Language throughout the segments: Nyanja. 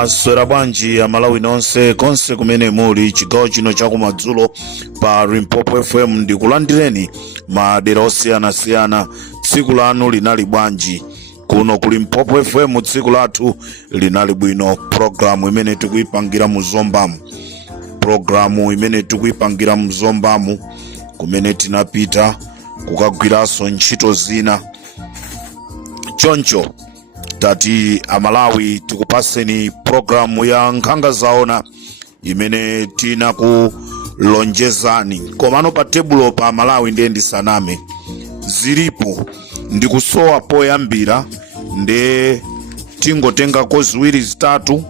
Mwaswera bwanji ya Malawi nonse konse kumene muli chigawo chino chakumadzulo pa Limpopo FM ndikulandireni madera osiyanasiyana. Tsiku lanu linali bwanji? Kuno ku Limpopo FM tsiku lathu linali bwino. Programu imene tikuipangira mu Zombamu kumene tinapita kukagwiraso ntchito zina. Choncho tati Amalawi tikupaseni programu ya Nkhanga Zaona imene tinakulonjezani. Komano pa tebulo pa Malawi ndiye ndisaname zilipo ndikusowa poyambira nde tingotengako ziwiri zitatu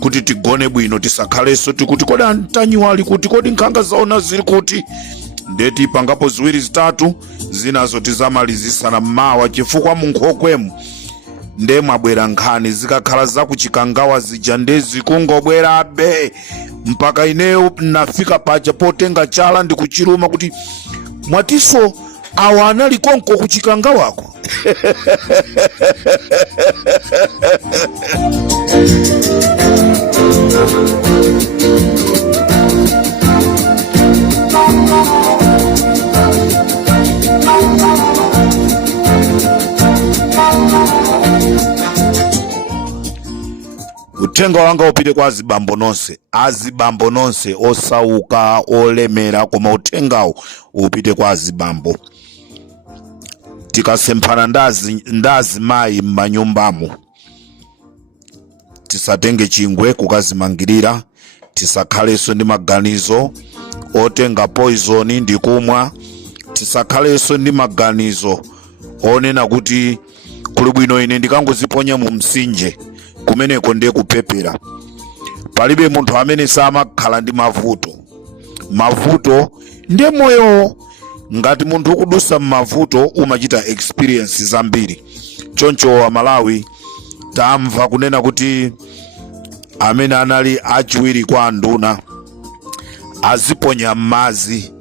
kuti tigone bwino tisakhaleso tikuti kodi antanyiwali kuti kodi Nkhanga Zaona zili kuti, nde tipangapo ziwiri zitatu zinazo tizamalizisana mmawa chifukwa munkhokwemu nde mwabwera nkhani zikakhala zakuchikangawa zija nde zikungobwera be mpaka ineyo nafika paja potenga chala ndikuchiruma kuti mwatiso awa anali konko kuchikangawako. Uthenga wanga upite kwa azibambo nonse osauka olemera, koma uthengawo upite kwa azibambo. Tikasemphana ndazi mayi m'manyumbamo tisatenge chingwe kukazimangirira, tisakhaleso ndi maganizo otenga poison ndikumwa, tisakhaleso ndi maganizo onena kuti kuli bwino ine ndikangoziponya mu msinje kumeneko ndiye kupepera. Palibe munthu amene samakhala ndi mavuto ndiye moyo. Ngati munthu ukudusa m'mavuto umachita experience zambiri. Choncho Amalawi tamva kunena kuti amene anali achiwiri kwa nduna aziponya m'madzi,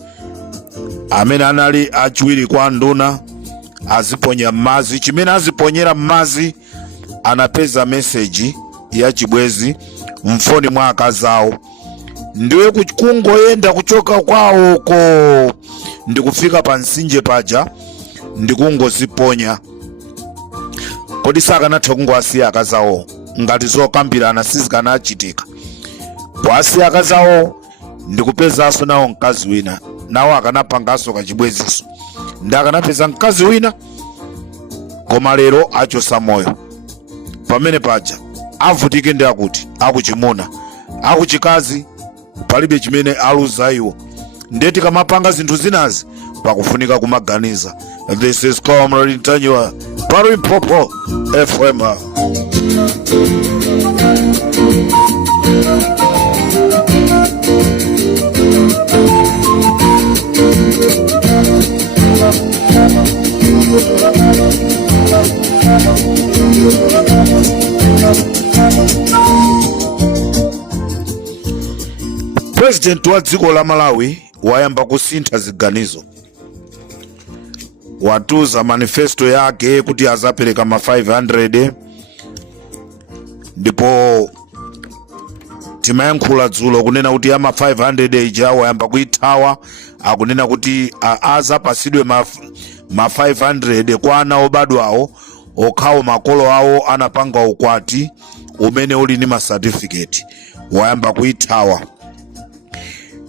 amene anali achiwiri kwa nduna aziponya m'madzi. Chimene aziponyera m'madzi anapeza message ya chibwezi mfoni mwa akazawo, ndiwe kungoyenda kuchoka kwawoko ndikufika pa msinje paja ndikungoziponya. Kodi sakanatha kungowasiya akazawo ngati zokambirana sizikanachitika? Kwasiya akazawo ndikupezanso nawo mkazi wina, nawo akanapanganso kachibweziso ndi akanapeza mkazi wina, koma lero achosa moyo. Pamene paja avutike ndi akuti akuchimuna akuchikazi palibe chimene aluza iwo. Ndeti kamapanga zinthu zinazi pakufunika kumaganiza. This is Comrade Ntanyiwa pa Limpopo FM. President wa dziko la Malawi wayamba kusintha ziganizo. Watuza manifesto yake kuti azapereka ma 500, ndipo timayankhula dzulo kunena kuti ama 500 ija wayamba kuithawa. Akunena kuti azapasidwe ma 500 kwa ana obadwawo okhawo makolo awo anapanga ukwati umene uli ni ma certificate. Wayamba kuithawa.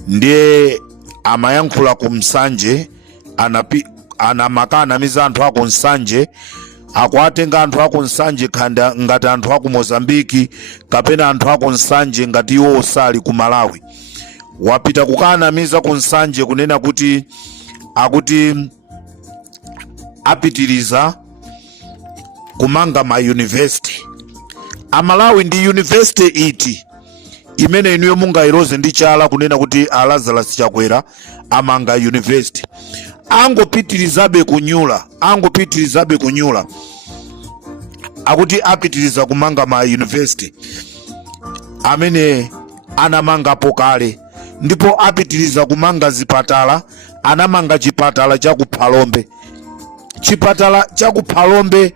Ndiye amayankhula ku Msanje, anamakana anthu ako Msanje, akwatenga anthu ako Msanje khanda ngati anthu ako Mozambiki kapena anthu ako Msanje ngati iwo osali ku Malawi. Wapita kukanamiza ku Msanje kunena kuti akuti apitiriza kumanga ma university. Amalawi ndi university iti imene inuyo mungairoze ndi chala kunena kuti Lazarus Chakwera amanga university? Angopitirizabe kunyula akuti apitiriza kumanga ma university amene anamangapo kale, ndipo apitiriza kumanga zipatala. Anamanga chipatala cha ku Phalombe. Chipatala cha ku Phalombe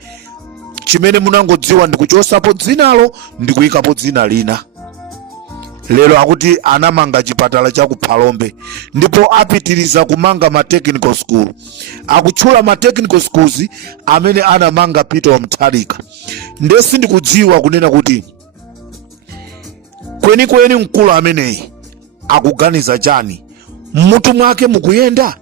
chimene munangodziwa ndikuchosapo dzinalo ndikuyikapo dzina lina. Lero akuti anamanga chipatala cha ku Phalombe ndipo apitiriza kumanga ma technical school. Akutchula ma technical schools amene anamanga Peter Mutharika. Ndesi ndikudziwa kunena kuti kweni mkulu ameneyi akuganiza chani, mmutu mwake mukuyenda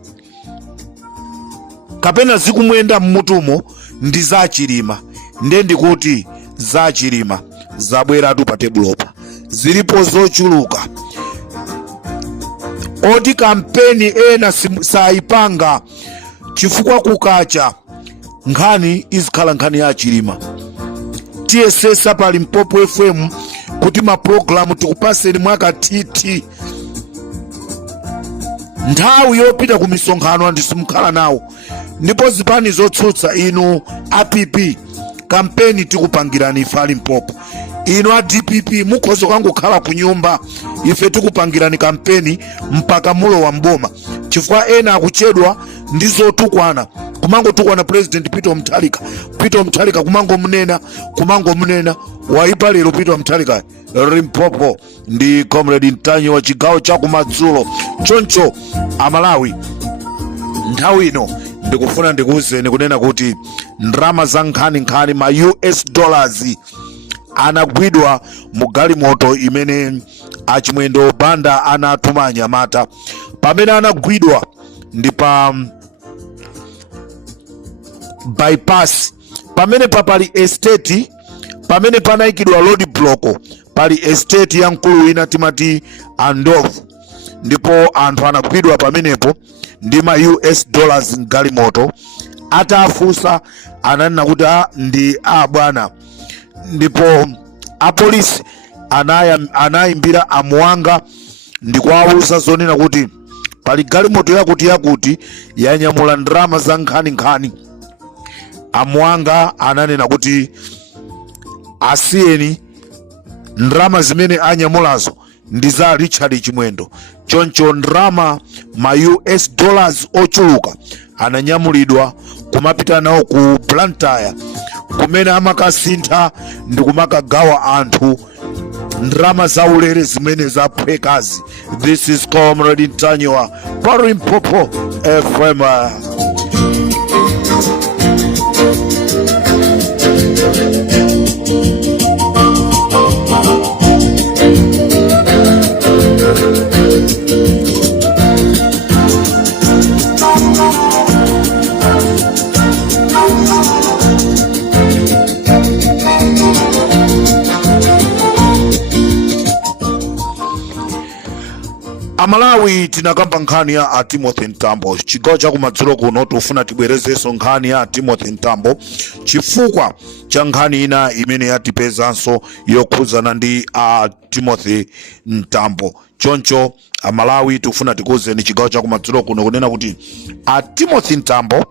kapena zikumuyenda mmutumo ndi za Chilima. Nde ndikuti za Chilima zabweratu pa tebulopa, zilipo zochuluka. Oti kampeni ena saipanga chifukwa kukacha nkhani izikhala nkhani ya Chilima. TSS pali Limpopo FM kuti maprogramu tikupaseni mwakathithi. Nthawi yopita ku misonkhano andisimukhala nawo, ndipo zipani zotsutsa inu APP kampeni tikupangirani ife Limpopo. Inu a DPP mukhoza kangokhala ku nyumba, ife tikupangirani kampeni mpaka mulo wa mboma, chifukwa ena akuchedwa ndi zotukwana. Kumangotukwana President Peter Mutharika kumangomunena waipa lero Peter Mutharika Limpopo ndi Comrade Ntanyi wa chigawo cha kumadzulo. Choncho Amalawi, nthawi ino ndikufuna ndikuwuzeni kunena kuti ndrama za nkhani ma US dollars anagwidwa mu galimoto imene achimwendo banda anatuma anyamata. Pamene anagwidwa ndi pa bypass, pamene papali estate, pamene panayikidwa road block pali estate ya mkulu wina timati Andovu, ndipo anthu anagwidwa pamenepo ndi ma US dollars mgalimoto. Atafusa ananena kuti ndi bwana, ndipo apolisi anayimbira amuwanga ndikuwawuza zonena kuti pali galimoto yakuti yanyamula ndrama za nkhani. Amuwanga ananena kuti asiyeni ndrama zimene anyamulazo ndi za Richard Chimwendo. Choncho ndrama ma US dollars ochuluka ananyamulidwa kumapita nawo ku Blantyre kumene amakasintha ndi kumakagawa anthu ndrama za ulere zimene zaphwekazi. This is Comrade Ntanyi wa Limpopo FM. Amalawi, tinakamba nkhani ya Timothy Ntambo. Chigawo cha kumadzulo kuno tufuna tibwerezenso nkhani ya Timothy Ntambo chifukwa cha nkhani ina imene yatipezanso yokhuzana ndi Timothy Ntambo. Choncho Amalawi tufuna tikuwuzeni chigawo cha kumadzulo kuno kunena kuti Timothy Ntambo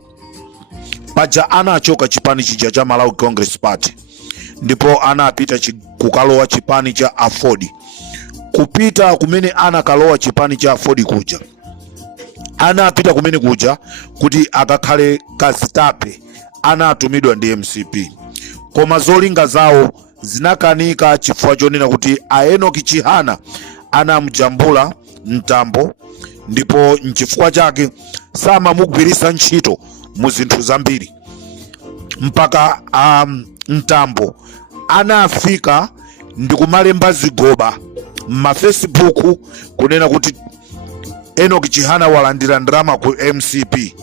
paja anachoka chipani chija cha Malawi Congress Party, ndipo anapita kukalowa chipani cha Afodi. Kupita kumene anakalowa chipani cha Afodi kuja, anapita kumene kuja kuti akakhale kazitape, anatumidwa ndi MCP. Koma zolinga zawo zinakanika chifukwa chonena kuti Enoch Chihana anamujambula Ntambo, ndipo nchifukwa chake samamugwirisa ntchito mu zinthu zambiri mpaka Ntambo anafika ndikumalemba zigoba ma Facebook kunena kuti Enoch Chihana walandira ndrama ku MCP.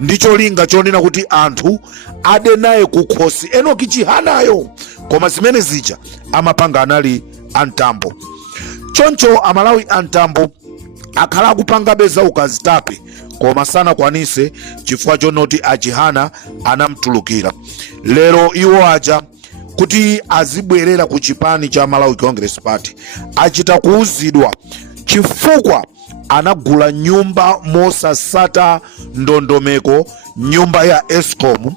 Ndicho linga chonena kuti anthu ade naye kukhosi Enoch Chihanayo, koma zimene zija amapanga anali Ntambo. Choncho Amalawi Ntambo akhala kupanga beza ukazitape, koma sana kwanise chifukwa chonoti Chihana anamtulukira. Lero iwo aja kuti azibwerera ku chipani cha Malawi Congress Party achita kuuzidwa chifukwa anagula nyumba mosasata ndondomeko, nyumba ya Eskom,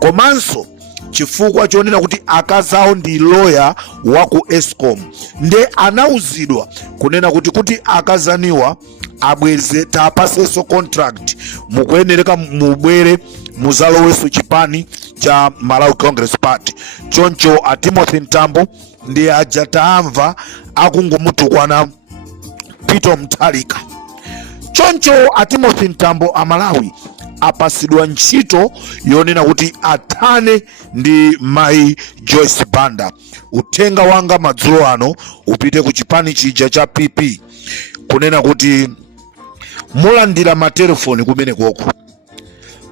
komanso chifukwa chonena kuti akazawo ndi lawyer wa ku Eskom. Nde anauzidwa kunena kuti akazaniwa abweze tapaseso contract mukuyenereka mubwere muzaloweso chipani cha Malawi Congress Party. Choncho a Timothy Ntambo ndi aja tamva akungomutukwana Peter Mutharika. Choncho a Timothy Ntambo a Malawi apasidwa ntchito yonena kuti athane ndi Mai Joyce Banda. Uthenga wanga madzulo ano upite ku chipani chija cha PP kunena kuti mulandira matelefoni kumenekoko,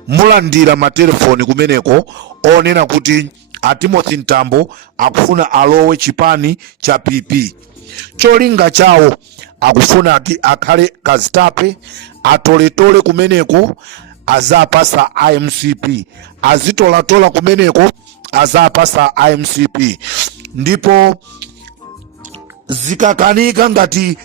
mulandira matelefoni kumeneko onena kuti a Timothy Ntambo akufuna alowe chipani cha PP. Cholinga chawo akufuna ati akhale kazitape atoletole kumeneko azapasa IMCP, azitolatola kumeneko azapasa IMCP. Ndipo zikakanika ngati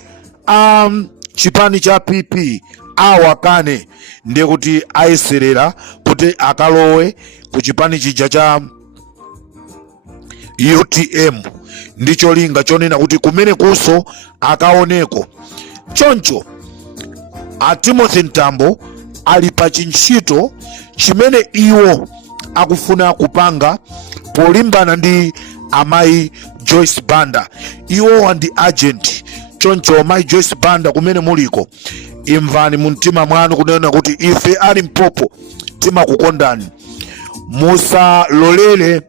chipani cha PP awakane ndiye kuti ayeserera kuti akalowe ku chipani chija cha UTM. Ndicho linga chonena kuti kumene kuso akaoneko. Choncho a Timothy Ntambo ali pa ntchito chimene iwo akufuna kupanga polimbana ndi Mai Joyce Banda. Iwo ndi agent. Choncho Mai Joyce Banda kumene muliko, imvani mumtima mwanu kunena kuti ife ali mpopo timakukondani, musalolere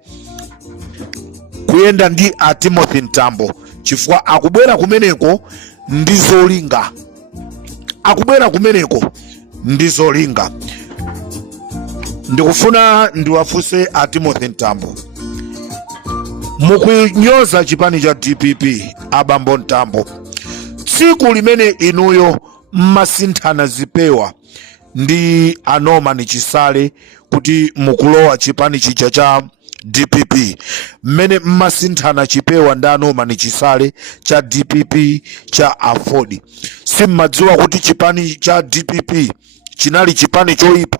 kuyenda ndi a Timothy Ntambo chifukwa akubwera kumeneko ndizolinga, akubwera kumeneko ndizolinga. Ndikufuna ndiwafuse a Timothy Ntambo, mukunyoza chipani cha DPP abambo Ntambo, tsiku limene inuyo mmasinthana zipewa ndi Norman Chisale kuti mukulowa chipani chija cha DPP, mmene mmasinthana chipewa ndi Norman Chisale cha DPP cha Afodi, simmadziwa kuti chipani cha DPP chinali chipani choipa.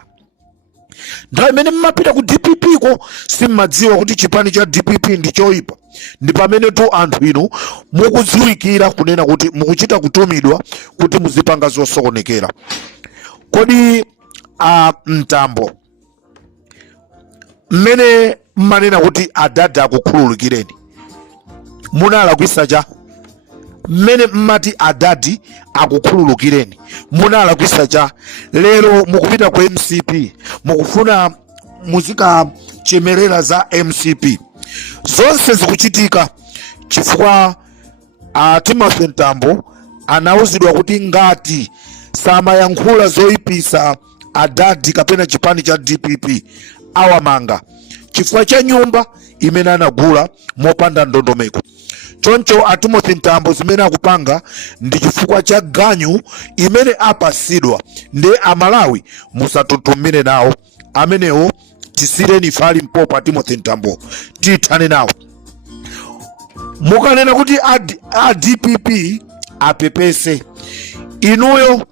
Nthawi imene mmapita ku DPP ko simmadziwa kuti chipani cha DPP ndi choipa. Ndi pamene tu anthu inu mukudziwikira kunena kuti mukuchita kutumidwa kuti muzipanga zosokonekera. Kodi a Ntambo mmene mmanena kuti adada akukhululukireni munalakwisa cha? Mmene mmati adadi akukhululukireni munalakwisa cha? Lero mukupita ku MCP mukufuna muzika chemerera za MCP. Zonse zikuchitika chifukwa a Timothy Ntambo anauzidwa kuti ngati samayankhula zoyipisa adadi kapena chipani cha DPP awamanga chifukwa cha nyumba imene anagula mopanda ndondomeko. Choncho a Timothy Ntambo zimene akupanga ndi chifukwa cha ganyu imene apasidwa ndi Amalawi. Musatutumire nawo amenewo, tisireni fali mpopo a Timothy Ntambo, tithane nawo. Mukanena kuti a DPP apepese, inuyo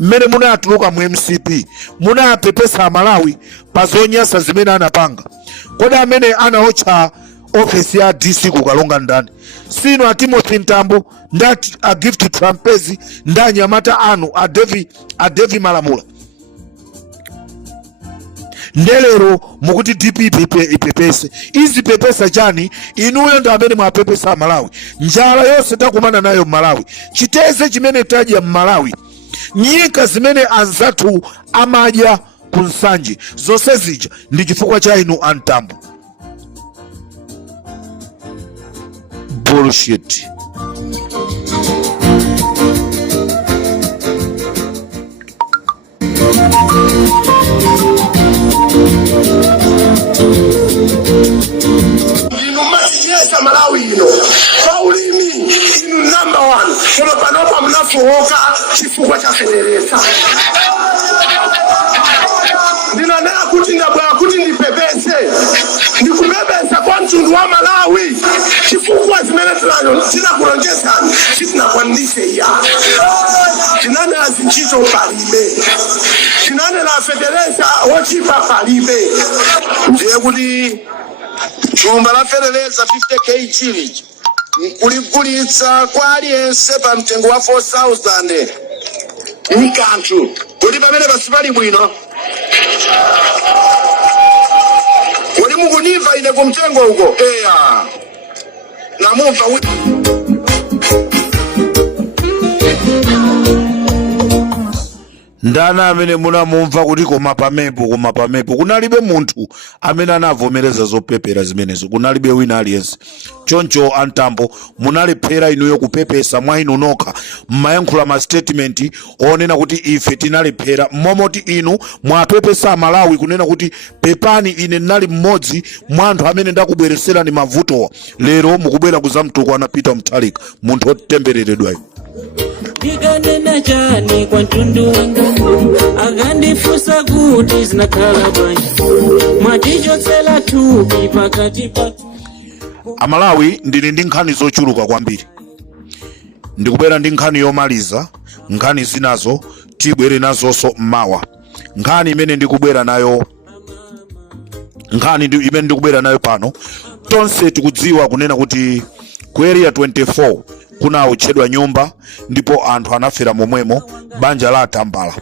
mmene munatuluka mu MCP munapepesa Amalawi pa zonyasa zimene anapanga. Kodi amene anaocha ofisi ya DC kukalonga ndani? Sino a Timothy Ntambo ndati a Gift Trumpezi ndanyamata anu a Devi Malamula. Ndelero mukuti DPP ipepese. Izi pepesa chani? Inuyo ndo amene mwapepesa Malawi. Njala yose takumana nayo Malawi. Chiteze chimene taji ya Malawi. Nyika zimene anzatu amaja kunsanji. Zose zija ndi chifukwa cha inu a Ntambo. Bullshit. Yes, Malawi, you know. Paulini, inu number one. Kama panopa mnafuhoka, chifukwa cha federesa. Ndinanea kuti ndabwera kuti ndipepese. Ndikupepesa kwa mtundu wa Malawi. Chifukwa zimene tinakulonjeza tinakwandise ya. Tinane la zinchito palibe. Tinane la federesa wachipa palibe. Ndiye kuti chumba la federeza 50k chilichi nkuligulitsa kwa aliyense pa mtengo wa 4,000 ni kanthu kuli pamene pasipali bwino Wali mukuniva ine kumtengo huko. Namumva ndana amene munamumva kuti koma pamepo kunalibe munthu amene anavomereza zopepera zimenezo, kunalibe wina aliyense. Choncho antambo munalephera inuyo kupepesa mwa inu nokha mmayankhula ma statement onena kuti ife tinalephera, momoti inu mwapepesa Malawi kunena kuti pepani ine nali mmodzi mwa anthu amene ndakubwereserani mavutowa. Lero mukubwera kuzamtuko anapita Mutharika, munthu otembereredwayo. Ndikanena chani kwa mtundu wanga akandifunsa kuti zinakhala bwanji mwatichotsera thupi pakati pa Amalawi. Ndili ndi nkhani zochuluka kwambiri, ndikubwera ndi nkhani yomaliza. Nkhani zinazo tibwere nazonso mmawa. Nkhani imene ndikubwera nayo pano, tonse tikudziwa kunena kuti ku area 24 kuna utchedwa nyumba ndipo anthu anafera momwemo, banja la Atambala.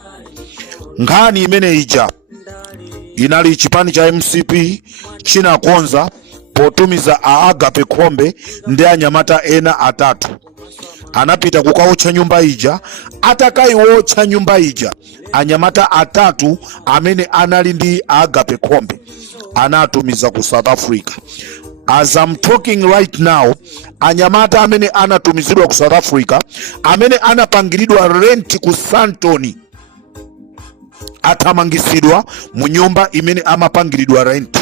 Nkhani imene ija inali chipani cha MCP chinakonza potumiza Agape Khombe ndi anyamata ena atatu. Anapita kukaotcha nyumba ija. Atakaiotcha nyumba ija, anyamata atatu amene anali ndi Agape Khombe anatumiza ku South Africa. As I'm talking right now, anyamata amene anatumizidwa ku South Africa, amene anapangiridwa rent ku Santoni, atamangisidwa mu nyumba imene amapangiridwa rent.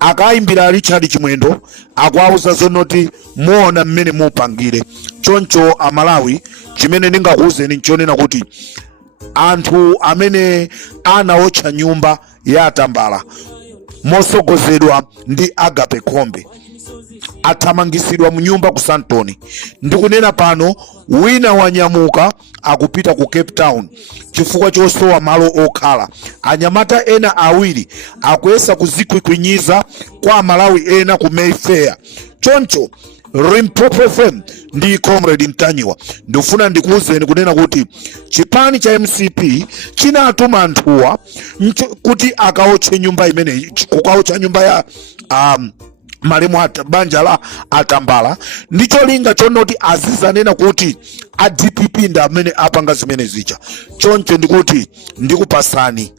Akaimbira Richard Chimwendo akwauza zonoti muona mmene mupangire. Choncho Amalawi, chimene ndingakuuzeni nchonena kuti anthu amene anaotcha nyumba ya Atambala mosogozedwa ndi Agape Khombe atamangisidwa mu nyumba ku Santoni. Ndikunena pano wina wanyamuka akupita ku Cape Town chifukwa chosowa malo okhala. Anyamata ena awiri akuyesa kuzikwikwinyisa kwa Amalawi ena ku Mayfair. Choncho Limpopo FM ndi Comrade Mtanyiwa ndifuna ndikuuzeni kunena kuti chipani cha MCP chinatuma anthuwa kuti akaotche nyumba imeneyi, kukaotcha nyumba ya malemu banja la Atambala, ndicho linga chonoti azizanena kuti a DPP ndi amene apanga zimene zija. Choncho ndikuti ndikupasani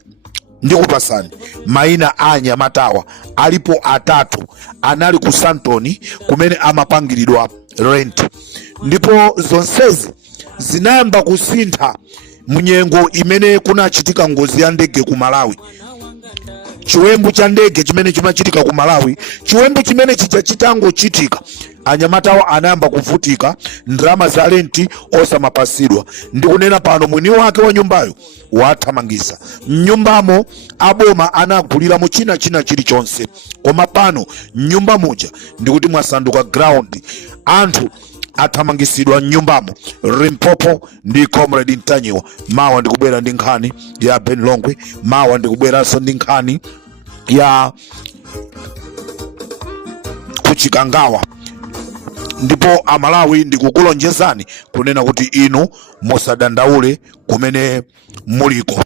maina a anyamatawa alipo atatu anali ku Santoni kumene amapangiridwa rent, ndipo zonsezi zinayamba kusintha munyengo imene kunachitika ngozi ya ndege ku Malawi. Chiwembu cha ndege chimene chimachitika ku Malawi, chiwembu chimene chitangochitika, anyamatawa anayamba kuvutika, ndrama za renti osamapasidwa. Ndikunena pano mwini wake wa nyumbayo wathamangisa. Mnyumbamo aboma anaguliramo china chilichonse, koma pano nyumba muja ndikuti mwasanduka ground, anthu athamangisidwa nyumbamo. Limpopo ndi Comrade Mtanyiwa. Mawa ndikubwera ndi nkhani ya Ben Longwe, mawa ndikubweranso ndi nkhani ya kuchikangawa. Ndipo Amalawi ndikukulonjezani kunena kuti inu musadandaule kumene muliko.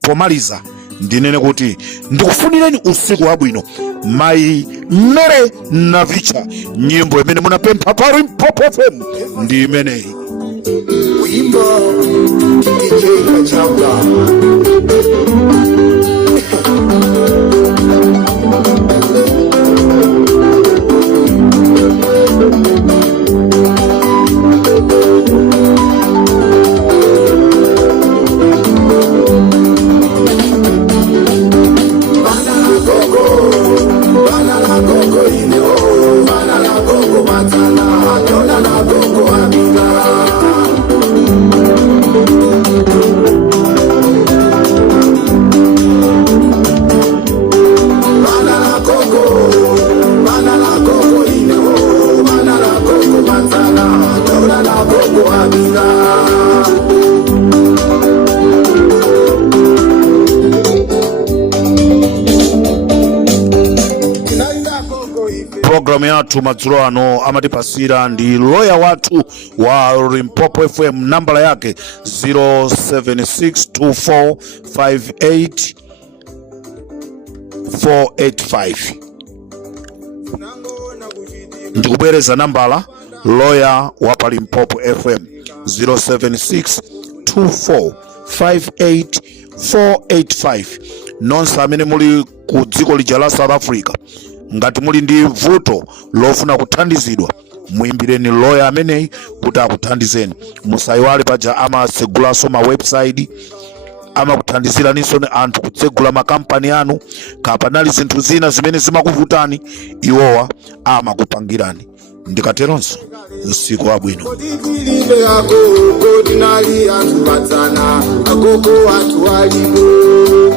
Pomaliza ndinene kuti ndikufunireni usiku wabwino. Mai Mere Navicha, nyimbo imene munapempha pa Limpopo FM ndi imeneyi. Wimbo DJ Kachanga. Programu yathu madzulo ano amatipasira ndi lawyer wathu wa Limpopo FM, nambala yake 07624580 485. Ndikubwereza nambala lawyer wa pa Limpopo FM 0762458 nonse amene muli ku dziko lija la South Africa ngati muli ndi vuto lofuna kuthandizidwa muimbireni lawyer ameneyi kuti akuthandizeni. Musayiwale paja amatsegulaso ma website, amakuthandiziraninso anthu kutsegula makampani anu, kapanali zinthu zina zimene zimakuvutani iwowa amakupangirani. Ndikateronso usiku wabwino. Ordinary atu watana, akoko watu walimu.